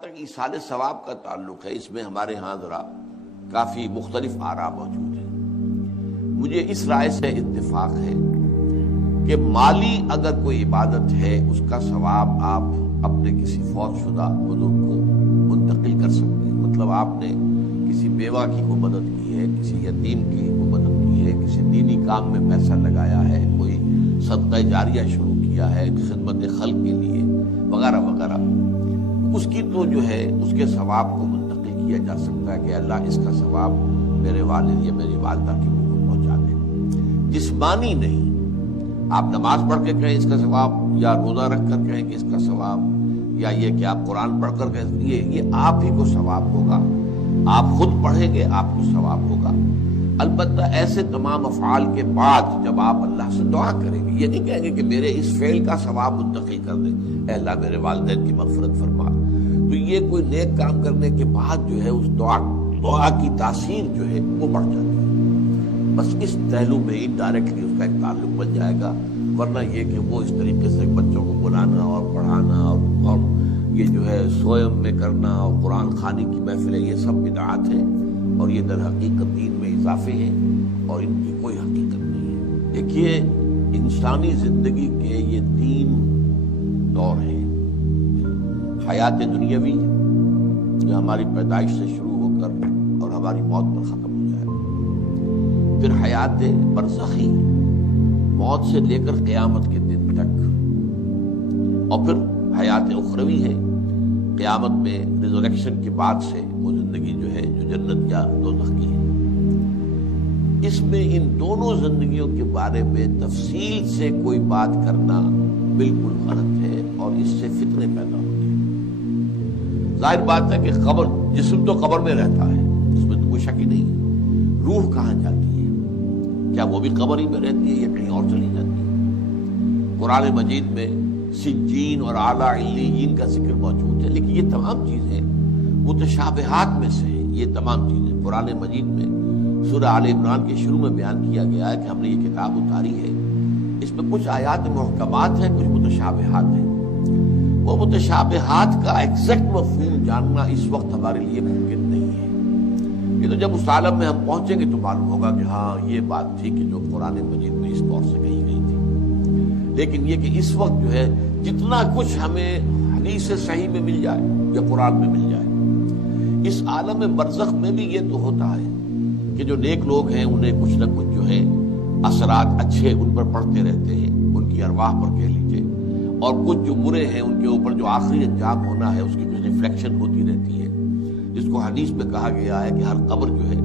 تک ایصال ثواب کا تعلق ہے، اس میں ہمارے ہاں ذرا کافی مختلف آراء موجود ہیں۔ مجھے اس رائے سے اتفاق ہے کہ مالی اگر کوئی عبادت ہے اس کا ثواب آپ اپنے کسی فوت شدہ بزرگ کو منتقل کر سکتے ہیں۔ مطلب آپ نے کسی بیوہ کی کو مدد کی ہے، کسی یتیم کی کو مدد کی ہے، کسی دینی کام میں پیسہ لگایا ہے، کوئی صدقہ جاریہ شروع کیا ہے خدمت خلق کے لیے وغیرہ وغیرہ، اس کی تو جو ہے اس کے ثواب کو منتقل کیا جا سکتا ہے کہ اللہ اس کا ثواب میرے والد یا میری والدہ کی کو پہنچا دے۔ جسمانی نہیں، آپ نماز پڑھ کے کہیں اس کا ثواب، یا روزہ رکھ کر کہیں کہ اس کا ثواب، یا یہ کہ آپ قرآن پڑھ کر کہیں یہ آپ ہی کو ثواب ہوگا، آپ خود پڑھیں گے آپ کو ثواب ہوگا۔ البتہ ایسے تمام افعال کے بعد جب آپ اللہ سے دعا کریں گے، یہ نہیں کہیں گے کہ میرے اس فعل کا ثواب منتقل کر دیں، اے اللہ میرے والدین کی مغفرت فرما، تو یہ کوئی نیک کام کرنے کے بعد جو ہے اس دعا کی تاثیر جو ہے وہ بڑھ جاتی ہے۔ بس اس پہلو میں ہی ڈائریکٹلی اس کا ایک تعلق بن جائے گا، ورنہ یہ کہ وہ اس طریقے سے بچوں کو بلانا اور پڑھانا اور یہ جو ہے سوئم میں کرنا اور قرآن خوانی کی محفلیں، یہ سب بدعات ہیں اور یہ در حقیقت دین میں اضافے ہیں اور ان کی کوئی حقیقت نہیں ہے۔ دیکھیے انسانی زندگی کے یہ 3 دور ہیں، حیات دنیاوی جو ہماری پیدائش سے شروع ہو کر اور ہماری موت پر ختم ہو جائے، پھر حیات برزخی موت سے لے کر قیامت کے دن تک، اور پھر حیات اخروی ہے قیامت میں ریزوریکشن کے بعد سے وہ زندگی جو ہے جو جنت یا دوزخ کی ہے۔ اس میں ان دونوں زندگیوں کے بارے میں تفصیل سے کوئی بات کرنا بالکل غلط ہے اور اس سے فتنے پیدا ہوتے ہیں۔ ظاہر بات ہے کہ قبر، جسم تو قبر میں رہتا ہے، اس میں تو کوئی شک ہی نہیں ہے، روح کہاں جاتی ہے؟ کیا وہ بھی قبر ہی میں رہتی ہے یا کہیں اور چلی جاتی ہے؟ قرآن مجید میں سجین اور اعلیٰ علیین کا ذکر موجود ہے، لیکن یہ تمام چیزیں متشابہات میں سے ہیں۔ یہ تمام چیزیں قرآن مجید میں سورہ آل عمران کے شروع میں بیان کیا گیا ہے کہ ہم نے یہ کتاب اتاری ہے، اس میں کچھ آیات محکمات ہیں، کچھ متشابہات ہیں۔ وہ متشابہات کا ایگزیکٹ مفہوم جاننا اس وقت ہمارے لیے ممکن نہیں ہے، یہ تو جب اس عالم میں ہم پہنچیں گے تو معلوم ہوگا کہ ہاں یہ بات تھی کہ جو قرآن مجید میں اس طور سے کہی گئی تھی۔ لیکن یہ کہ اس وقت جو ہے جتنا کچھ ہمیں حدیث صحیح میں مل جائے یا قرآن میں مل جائے، اس عالم برزخ میں بھی یہ تو ہوتا ہے کہ جو نیک لوگ ہیں انہیں کچھ نہ کچھ جو ہے اثرات اچھے ان پر پڑتے رہتے ہیں، ان کی ارواح پر کہہ لیجیے، اور کچھ جو برے ہیں ان کے اوپر جو آخری انجام ہونا ہے اس کی کچھ ریفلیکشن ہوتی رہتی ہے، جس کو حدیث میں کہا گیا ہے کہ ہر قبر جو ہے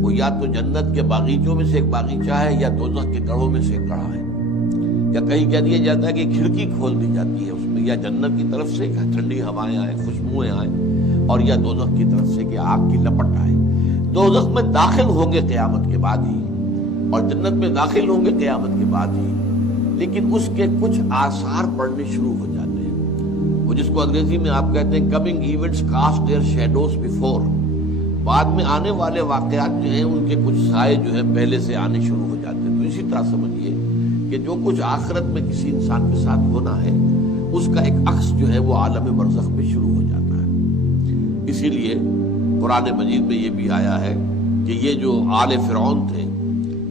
وہ یا تو جنت کے باغیچوں میں سے ایک باغیچہ ہے یا دوزخ کے گڑھوں میں سے ایک گڑھا ہے، یا کہیں کہہ دیا جاتا ہے کہ کھڑکی کھول دی جاتی ہے اس میں، یا جنت کی طرف سے ٹھنڈی ہوائیں آئیں، خوشبوئیں آئیں، اور یا دوزخ کی طرف سے کہ آگ کی لپٹ آئے۔ دوزخ میں داخل ہوں گے قیامت کے بعد ہی اور جنت میں داخل ہوں گے قیامت کے بعد ہی، لیکن اس کے کچھ آثار پڑنے شروع ہو جاتے ہیں، وہ جس کو انگریزی میں آپ کہتے ہیں coming events cast their shadows before, بعد میں آنے والے واقعات جو ہیں ان کے کچھ سائے جو ہیں پہلے سے آنے شروع ہو جاتے ہیں۔ تو اسی طرح سمجھیے کہ جو کچھ آخرت میں کسی انسان کے ساتھ ہونا ہے اس کا ایک عکس جو ہے وہ عالم برزخ میں شروع ہو جاتا ہے۔ اسی لیے قرآن مجید میں یہ بھی آیا ہے کہ یہ جو آل فرعون تھے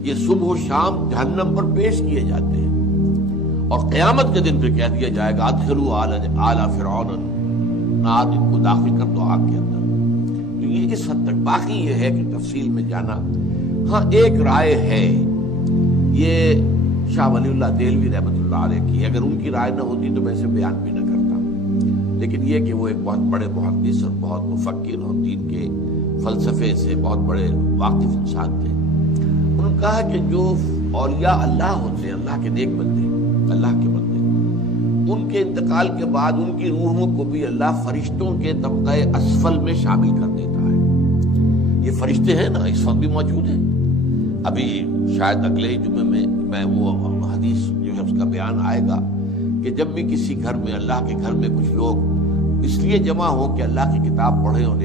یہ صبح و شام جہنم پر پیش کیے جاتے ہیں، اور قیامت کے دن پھر کہہ دیا جائے گا ادخلوا آل فرعون النار، ان کو داخل کر دو آگ کے اندر۔ تو یہ اس حد تک، باقی یہ ہے کہ تفصیل میں جانا، ہاں ایک رائے ہے، یہ شاہ ولی اللہ دہلوی رحمۃ اللہ علیہ کی، اگر ان کی رائے نہ ہوتی تو میں اسے بیان بھی نہ کرتا، لیکن یہ کہ وہ ایک بہت بڑے محدث اور بہت مفکر اور دین کے فلسفے سے بہت بڑے واقف انسان تھے، انہوں نے کہا کہ جو اولیاء اللہ ہوتے ہیں، اللہ کے نیک بندے، اللہ کے بندے، ان کے انتقال کے بعد ان کی روحوں کو بھی اللہ فرشتوں کے طبقہ اسفل میں شامل کر دیتا ہے۔ یہ فرشتے ہیں نا اس وقت بھی موجود ہیں، ابھی شاید اگلے ہی جمعے میں وہ حدیث جو ہے اس کا بیان آئے گا کہ جب بھی کسی گھر میں، اللہ کے گھر میں کچھ لوگ اس لیے جمع ہو کہ اللہ کی کتاب پڑھیں اور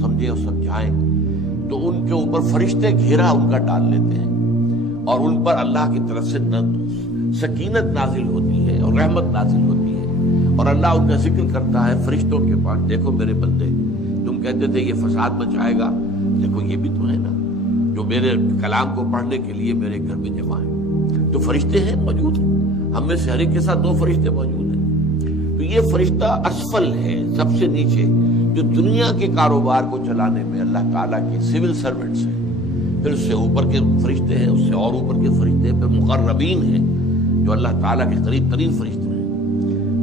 سمجھیں اور سمجھائیں، تو ان کے اوپر فرشتے گھیرا ان کا ڈال لیتے ہیں اور ان پر اللہ کی طرف سے سکینت نازل ہوتی ہے اور رحمت نازل ہوتی ہے، اور اللہ ان کا ذکر کرتا ہے فرشتوں کے پاس، دیکھو میرے بندے، تم کہتے تھے یہ فساد مچائے گا، دیکھو یہ بھی تو ہے نا جو میرے کلام کو پڑھنے کے لیے میرے گھر میں جمع ہے۔ تو فرشتے ہیں موجود، ہم میں سے ہر ایک کے ساتھ 2 فرشتے موجود ہیں۔ تو یہ فرشتہ اسفل ہے، سب سے نیچے، جو دنیا کے کاروبار کو چلانے میں اللہ تعالیٰ کے سول سرونٹس ہیں۔ پھر اس سے اوپر کے فرشتے ہیں، اس سے اور اوپر کے فرشتے ہیں، پھر مقربین ہیں جو اللہ تعالیٰ کے قریب ترین فرشتے ہیں۔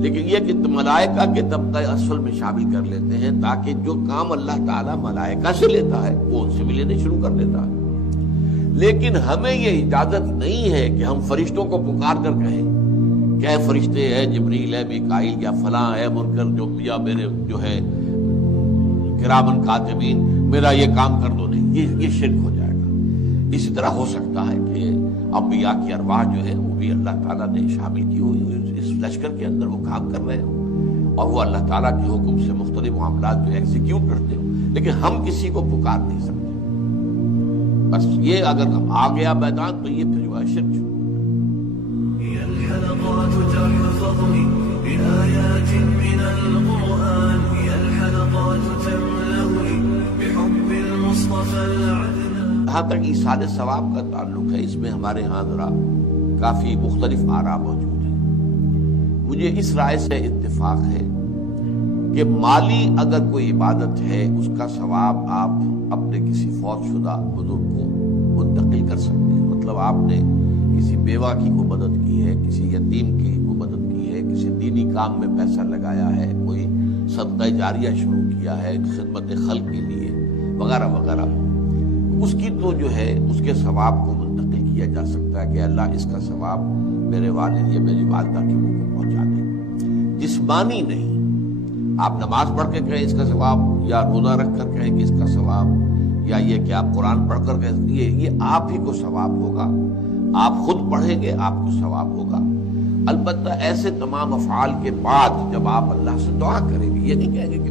لیکن یہ کہ ملائکہ کے طبقہ اسفل میں شامل کر لیتے ہیں تاکہ جو کام اللہ تعالیٰ ملائکہ سے لیتا ہے وہ ان سے بھی لینے شروع کر دیتا ہے۔ لیکن ہمیں یہ اجازت نہیں ہے کہ ہم فرشتوں کو پکار کر کہیں کہ اے فرشتے، ہے جبریل، ہے میکائیل، یا فلاں ہے منکر، جو یا میرے جو ہے کرامن کاتبین، میرا یہ کام کر دو۔ نہیں، یہ شرک ہو جائے گا۔ اسی طرح ہو سکتا ہے کہ انبیاء کی ارواح جو ہے وہ بھی اللہ تعالیٰ نے شامل کی ہوئی اس لشکر کے اندر، وہ کام کر رہے ہوں اور وہ اللہ تعالیٰ کے حکم سے مختلف معاملات جو ایگزیکیوٹ کرتے ہوں، لیکن ہم کسی کو پکار نہیں سکتے۔ بس یہ اگر ہم آ گیا میدان تو یہ پھر جو ہے شرک شروع ہو جائے۔ الحلقات تحفظني بآيات من القرآن، هي الحلقات تملأني بحب المصطفى العدنان۔ جہاں تک ایصال ثواب کا تعلق ہے، اس میں ہمارے ہاں ذرا کافی مختلف آراء موجود ہیں۔ مجھے اس رائے سے اتفاق ہے کہ مالی اگر کوئی عبادت ہے اس کا ثواب آپ اپنے کسی فوت شدہ بزرگ کو منتقل کر سکتے ہیں۔ مطلب آپ نے کسی بیوہ کی کو مدد کی ہے، کسی یتیم کی کو مدد کی ہے، کسی دینی کام میں پیسہ لگایا ہے، کوئی صدقہ جاریہ شروع کیا ہے خدمت خلق کے لیے وغیرہ وغیرہ، اس کی تو جو ہے اس کے ثواب کو منتقل کیا جا سکتا ہے کہ اللہ اس کا ثواب میرے والد یا میری والدہ کے منہ میں پہنچا دے۔ جسمانی نہیں، آپ نماز پڑھ کے کہیں اس کا ثواب، یا روزہ رکھ کر کہیں کہ اس کا ثواب، یا یہ کہ آپ قرآن پڑھ کر کہیں یہ آپ ہی کو ثواب ہوگا، آپ خود پڑھیں گے آپ کو ثواب ہوگا۔ البتہ ایسے تمام افعال کے بعد جب آپ اللہ سے دعا کریں گے، یہ نہیں کہیں گے کہ